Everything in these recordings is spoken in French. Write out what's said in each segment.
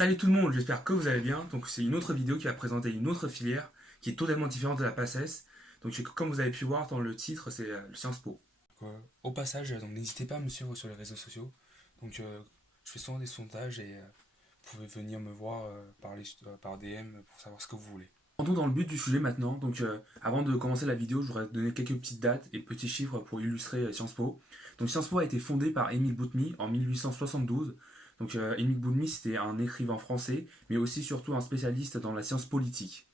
Salut tout le monde, j'espère que vous allez bien. Donc c'est une autre vidéo qui va présenter une autre filière qui est totalement différente de la PACES. Donc comme vous avez pu voir dans le titre, c'est le Sciences Po. Au passage, donc n'hésitez pas à me suivre sur les réseaux sociaux. Je fais souvent des sondages et vous pouvez venir me voir par DM pour savoir ce que vous voulez. Entrons dans le but du sujet maintenant. Avant de commencer la vidéo, je voudrais donner quelques petites dates et petits chiffres pour illustrer Sciences Po. Donc Sciences Po a été fondée par Émile Boutmy en 1872. Émile Boulmy, c'était un écrivain français, mais aussi surtout un spécialiste dans la science politique.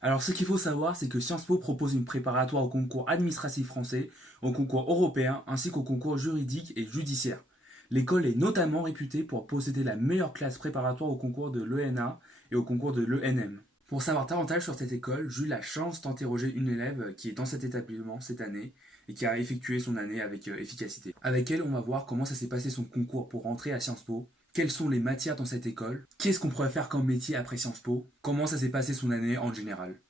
Alors ce qu'il faut savoir, c'est que Sciences Po propose une préparatoire au concours administratif français, au concours européen, ainsi qu'au concours juridique et judiciaire. L'école est notamment réputée pour posséder la meilleure classe préparatoire au concours de l'ENA et au concours de l'ENM. Pour savoir davantage sur cette école, j'ai eu la chance d'interroger une élève qui est dans cet établissement cette année et qui a effectué son année avec efficacité. Avec elle, on va voir comment ça s'est passé son concours pour rentrer à Sciences Po, quelles sont les matières dans cette école, qu'est-ce qu'on pourrait faire comme métier après Sciences Po, comment ça s'est passé son année en général.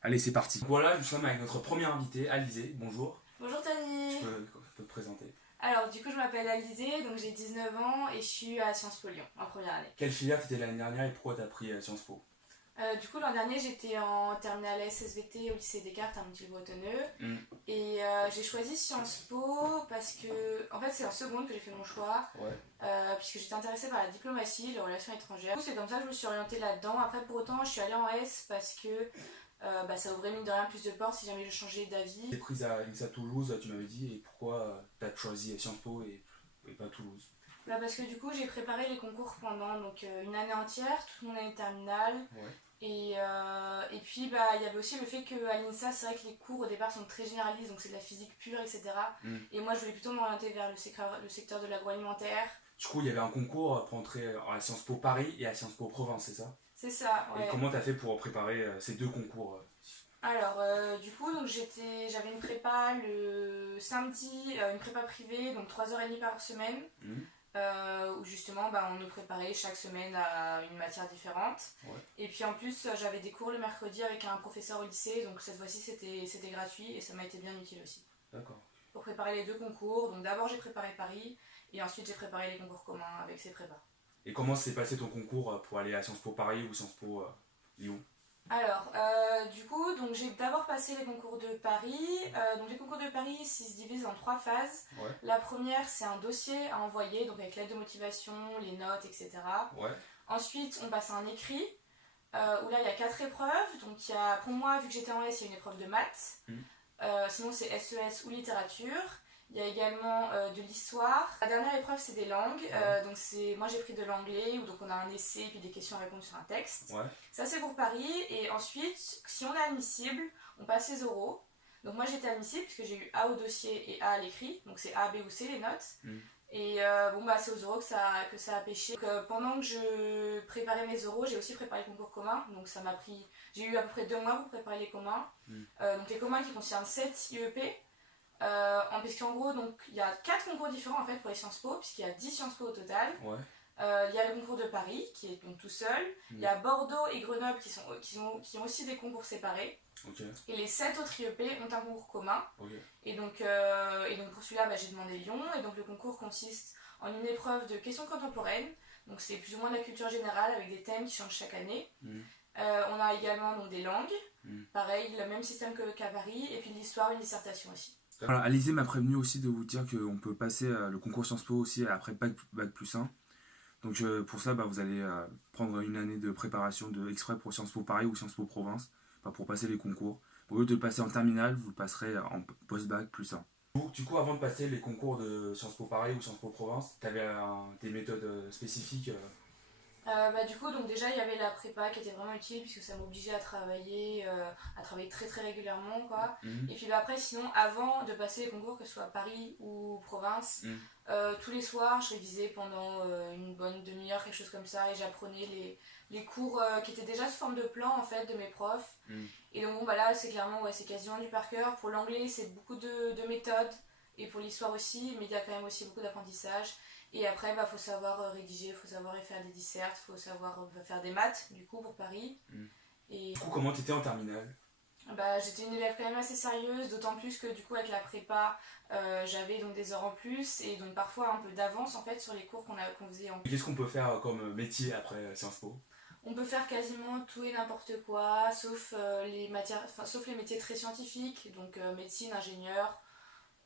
Allez, c'est parti. Voilà, nous sommes avec notre première invitée, Alizée. Bonjour. Bonjour Tony. Tu peux te présenter. Alors du coup je m'appelle Alizée, donc j'ai 19 ans et je suis à Sciences Po Lyon en première année. Quelle filière t'étais l'année dernière et pourquoi t'as pris Sciences Po? Du coup l'an dernier j'étais en terminale SSVT au lycée Descartes à Montilly-Bretonneux et j'ai choisi Sciences Po parce que en fait c'est en seconde que j'ai fait mon choix puisque j'étais intéressée par la diplomatie, les relations étrangères. Du coup c'est comme ça que je me suis orientée là-dedans. Après pour autant je suis allée en S parce que ça ouvrait mine de rien plus de portes si jamais je changeais d'avis. T'es prise à INSA Toulouse, tu m'avais dit, et pourquoi t'as choisi Sciences Po et pas Toulouse? Parce que du coup j'ai préparé les concours pendant une année entière, toute mon année terminale. Et puis il y avait aussi le fait qu'à l'INSA c'est vrai que les cours au départ sont très généralistes, donc c'est de la physique pure, etc. Et moi je voulais plutôt m'orienter vers le secteur de l'agroalimentaire. Du coup il y avait un concours pour entrer à Sciences Po Paris et à Sciences Po Provence, c'est ça? C'est ça, ouais. Et comment t'as fait pour préparer ces deux concours? Alors du coup j'avais une prépa le samedi, une prépa privée, donc 3h30 par semaine. Où justement on nous préparait chaque semaine à une matière différente. Et puis en plus j'avais des cours le mercredi avec un professeur au lycée, donc cette fois-ci c'était gratuit et ça m'a été bien utile aussi. D'accord. Pour préparer les deux concours, donc d'abord j'ai préparé Paris et ensuite j'ai préparé les concours communs avec ces prépas. Et comment s'est passé ton concours pour aller à Sciences Po Paris ou Sciences Po Lyon? Alors, du coup, donc j'ai d'abord passé les concours de Paris. Donc les concours de Paris se divisent en 3 phases. La première, c'est un dossier à envoyer, donc avec l'aide de motivation, les notes, etc. Ensuite, on passe à un écrit, où là, il y a 4 épreuves. Donc pour moi, vu que j'étais en S, il y a une épreuve de maths. Sinon, c'est SES ou littérature. Il y a également de l'histoire. La dernière épreuve, c'est des langues. Moi, j'ai pris de l'anglais, où donc on a un essai et puis des questions à répondre sur un texte. Ça, c'est pour Paris. Et ensuite, si on est admissible, on passe les oraux. Donc moi, j'étais admissible puisque j'ai eu A au dossier et A à l'écrit. Donc c'est A, B ou C les notes. Et c'est aux oraux que ça a pêché. Donc, pendant que je préparais mes oraux, j'ai aussi préparé le concours commun. Donc ça m'a pris... J'ai eu à peu près 2 mois pour préparer les communs. Donc les communs qui concernent 7 IEP. Puisqu'en gros, il y a 4 concours différents en fait pour les Sciences Po, puisqu'il y a 10 Sciences Po au total. Il y a le concours de Paris, qui est donc tout seul. Il y a Bordeaux et Grenoble qui ont aussi des concours séparés. Et les 7 autres IEP ont un concours commun. Et donc pour celui-là, j'ai demandé Lyon. Et donc le concours consiste en une épreuve de questions contemporaines. Donc c'est plus ou moins de la culture générale avec des thèmes qui changent chaque année. On a également des langues. Pareil, le même système qu'à Paris. Et puis l'histoire, une dissertation aussi. Alors, Alizée m'a prévenu aussi de vous dire qu'on peut passer le concours Sciences Po aussi après Bac plus 1. Donc pour ça, vous allez prendre une année de préparation exprès pour Sciences Po Paris ou Sciences Po Province pour passer les concours. Au lieu de le passer en terminale, vous le passerez en post-bac plus 1. Du coup, avant de passer les concours de Sciences Po Paris ou Sciences Po Province, tu avais des méthodes spécifiques Du coup, donc déjà il y avait la prépa qui était vraiment utile puisque ça m'obligeait à travailler très très régulièrement quoi. Et puis après sinon avant de passer les concours que ce soit Paris ou province, tous les soirs je révisais pendant une bonne demi-heure, quelque chose comme ça, et j'apprenais les cours qui étaient déjà sous forme de plan en fait de mes profs. Et donc là c'est clairement c'est quasiment du par cœur. Pour l'anglais c'est beaucoup de méthodes et pour l'histoire aussi, mais il y a quand même aussi beaucoup d'apprentissage. Et après, faut savoir rédiger, faut savoir faire des dissertes, faut savoir faire des maths, du coup, pour Paris. Et... Du coup, comment t'étais en terminale? Bah, j'étais une élève quand même assez sérieuse, d'autant plus que du coup avec la prépa, j'avais donc des heures en plus et donc parfois un peu d'avance en fait sur les cours qu'on faisait en plus. Qu'est-ce qu'on peut faire comme métier après Sciences Po? On peut faire quasiment tout et n'importe quoi, sauf les matières, sauf les métiers très scientifiques, donc médecine, ingénieur.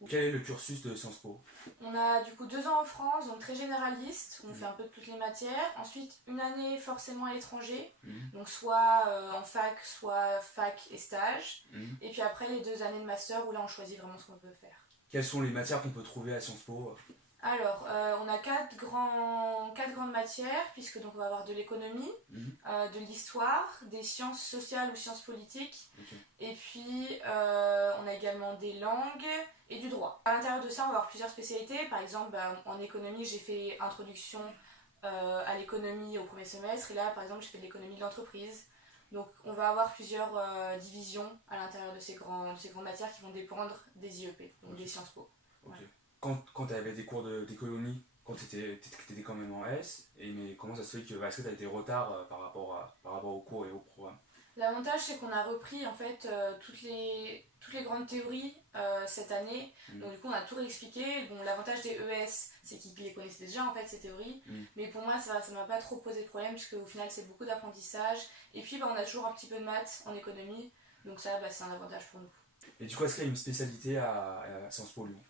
Quel est le cursus de Sciences Po? On a du coup 2 ans en France, donc très généraliste, on fait un peu de toutes les matières. Ensuite, une année forcément à l'étranger, donc soit en fac, soit fac et stage. Et puis après, les 2 années de master où là on choisit vraiment ce qu'on veut faire. Quelles sont les matières qu'on peut trouver à Sciences Po? Alors, on a quatre grandes matières, puisque donc on va avoir de l'économie, de l'histoire, des sciences sociales ou sciences politiques, et puis on a également des langues et du droit. À l'intérieur de ça, on va avoir plusieurs spécialités. Par exemple, en économie, j'ai fait introduction à l'économie au premier semestre, et là, par exemple, j'ai fait de l'économie de l'entreprise. Donc, on va avoir plusieurs divisions à l'intérieur de ces grandes matières qui vont dépendre des IEP, donc des Sciences Po. Okay. Ouais. Quand tu avais des cours d'économie, quand tu étais quand même en S, mais comment ça se fait que est-ce que tu as été retard par rapport aux cours et au programme? L'avantage, c'est qu'on a repris en fait toutes les grandes théories cette année. Donc du coup, on a tout réexpliqué. Bon, l'avantage des ES, c'est qu'ils les connaissaient déjà en fait ces théories. Mais pour moi, ça m'a pas trop posé de problème puisque au final, c'est beaucoup d'apprentissage. Et puis, on a toujours un petit peu de maths en économie. Donc ça, c'est un avantage pour nous. Et du coup, est-ce qu'il y a une spécialité à Sciences Po Lyon?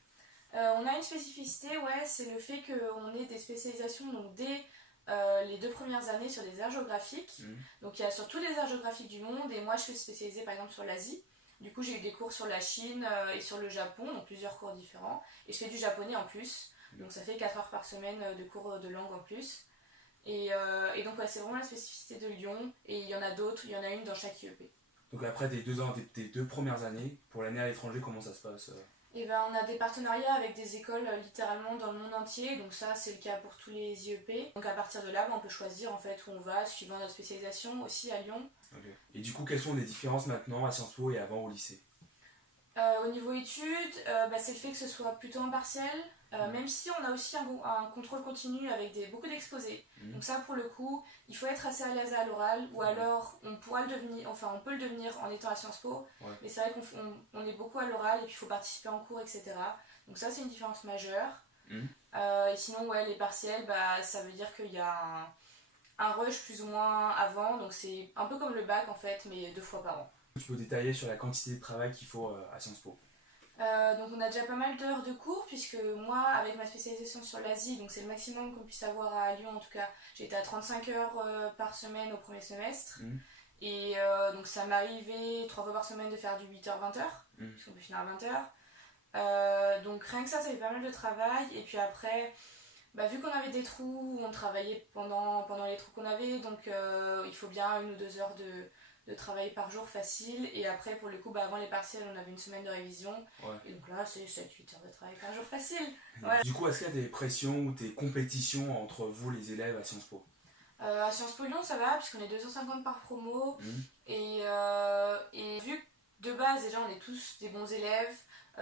On a une spécificité, ouais, c'est le fait qu'on ait des spécialisations donc dès les 2 premières années sur des aires géographiques. Donc il y a sur tous les aires géographiques du monde et moi je suis spécialisée par exemple sur l'Asie. Du coup j'ai eu des cours sur la Chine et sur le Japon, donc plusieurs cours différents. Et je fais du japonais en plus, donc ça fait 4 heures par semaine de cours de langue en plus. Et donc ouais, c'est vraiment la spécificité de Lyon et il y en a d'autres, il y en a une dans chaque IEP. Donc après tes 2 premières années, pour l'année à l'étranger, comment ça se passe? Et ben, on a des partenariats avec des écoles littéralement dans le monde entier, donc ça c'est le cas pour tous les IEP. Donc à partir de là, on peut choisir en fait où on va suivant notre spécialisation aussi à Lyon. Okay. Et du coup, quelles sont les différences maintenant à Sciences Po et avant au lycée? Au niveau études, c'est le fait que ce soit plutôt en partiel, même si on a aussi un contrôle continu avec beaucoup d'exposés. Donc ça pour le coup, il faut être assez à l'aise à l'oral, ou alors on pourra le devenir, enfin on peut le devenir en étant à Sciences Po, mais c'est vrai qu'on est beaucoup à l'oral et puis il faut participer en cours, etc. Donc ça c'est une différence majeure. Et sinon ouais, les partiels, ça veut dire qu'il y a un rush plus ou moins avant, donc c'est un peu comme le bac en fait, mais 2 fois par an. Tu peux détailler sur la quantité de travail qu'il faut à Sciences Po? Donc on a déjà pas mal d'heures de cours puisque moi avec ma spécialisation sur l'Asie, donc c'est le maximum qu'on puisse avoir à Lyon en tout cas, j'étais à 35 heures par semaine au premier semestre. Et donc ça m'arrivait 3 fois par semaine de faire du 8h-20h, puisqu'on peut finir à 20h. Donc rien que ça fait pas mal de travail. Et puis après, vu qu'on avait des trous, on travaillait pendant les trous qu'on avait, donc il faut bien 1 ou 2 heures de travail par jour facile. Et après pour le coup, avant les partiels, on avait une semaine de révision. Et donc là c'est 7-8 heures de travail par jour facile. Ouais. Du coup, est-ce qu'il y a des pressions ou des compétitions entre vous les élèves à Sciences Po? À Sciences Po Lyon ça va puisqu'on est 250 par promo. Et vu que de base déjà on est tous des bons élèves,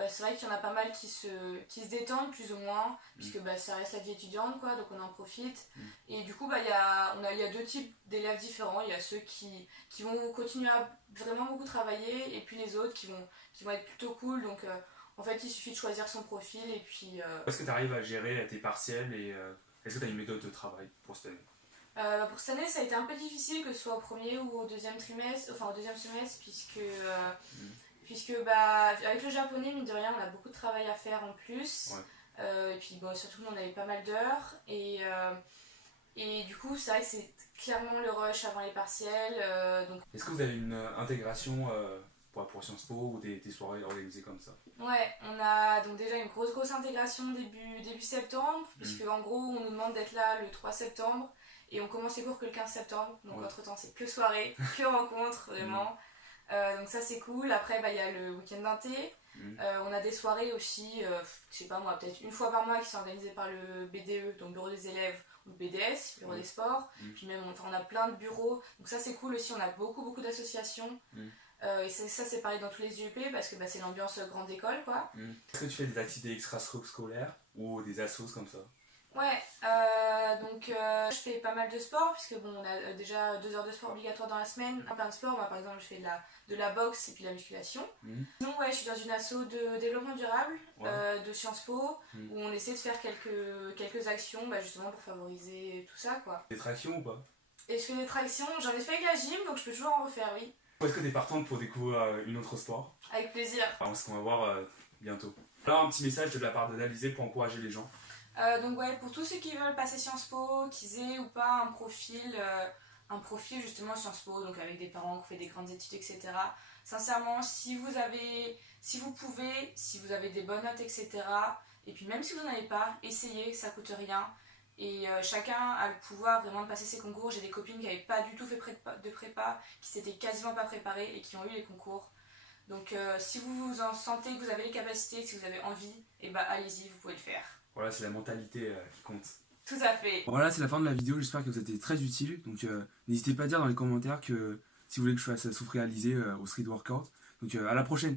c'est vrai qu'il y en a pas mal qui se détendent plus ou moins, puisque ça reste la vie étudiante quoi, donc on en profite. Et du coup il y a 2 types d'élèves différents. Il y a ceux qui vont continuer à vraiment beaucoup travailler, et puis les autres qui vont être plutôt cool. Donc en fait il suffit de choisir son profil et puis... Est-ce que tu arrives à gérer tes partiels et est-ce que tu as une méthode de travail pour cette année? Pour cette année ça a été un peu difficile, que ce soit au premier ou au deuxième trimestre, enfin au deuxième semestre, puisque avec le japonais, mine de rien, on a beaucoup de travail à faire en plus. Et puis surtout on avait pas mal d'heures. Et du coup c'est vrai que c'est clairement le rush avant les partiels. Donc... Est-ce que vous avez une intégration pour Sciences Po ou des soirées organisées comme ça? Ouais, on a donc déjà une grosse intégration début septembre, puisque en gros on nous demande d'être là le 3 septembre. Et on commence les cours que le 15 septembre, donc entre temps c'est que soirée, que rencontres, vraiment. Donc ça c'est cool. Après il y a le week-end d'inté. On a des soirées aussi, je sais pas moi, peut-être 1 fois par mois qui sont organisées par le BDE, donc bureau des élèves, ou le BDS, bureau des sports. Puis même on a plein de bureaux, donc ça c'est cool aussi, on a beaucoup d'associations. Et ça c'est pareil dans tous les IEP parce que c'est l'ambiance grande école quoi. Est-ce que tu fais des activités extrascolaires ou des assos comme ça? Ouais, je fais pas mal de sport, puisque bon, on a déjà 2 heures de sport obligatoires dans la semaine. Plein de sport, moi par exemple je fais de la boxe et puis la musculation. Sinon ouais, je suis dans une asso de développement durable, de Sciences Po, où on essaie de faire quelques actions justement pour favoriser tout ça quoi. Des tractions ou pas? Et je fais des tractions, j'en ai fait avec la gym, donc je peux toujours en refaire, oui. Est-ce que t'es partante pour découvrir une autre sport? Avec plaisir. Alors, ce qu'on va voir bientôt. Alors un petit message de la part d'Alizé pour encourager les gens. Donc ouais, pour tous ceux qui veulent passer Sciences Po, qu'ils aient ou pas un profil justement Sciences Po, donc avec des parents qui ont fait des grandes études, etc. Sincèrement, si vous pouvez, si vous avez des bonnes notes, etc. Et puis même si vous n'en avez pas, essayez, ça coûte rien. Et chacun a le pouvoir vraiment de passer ses concours. J'ai des copines qui n'avaient pas du tout fait de prépa, qui s'étaient quasiment pas préparées et qui ont eu les concours. Donc si vous en sentez que vous avez les capacités, si vous avez envie, et allez-y, vous pouvez le faire. Voilà, c'est la mentalité qui compte. Tout à fait. Voilà, c'est la fin de la vidéo, j'espère que vous avez été très utile. Donc n'hésitez pas à dire dans les commentaires que si vous voulez que je fasse souffrir Alizé au street workout. Donc à la prochaine.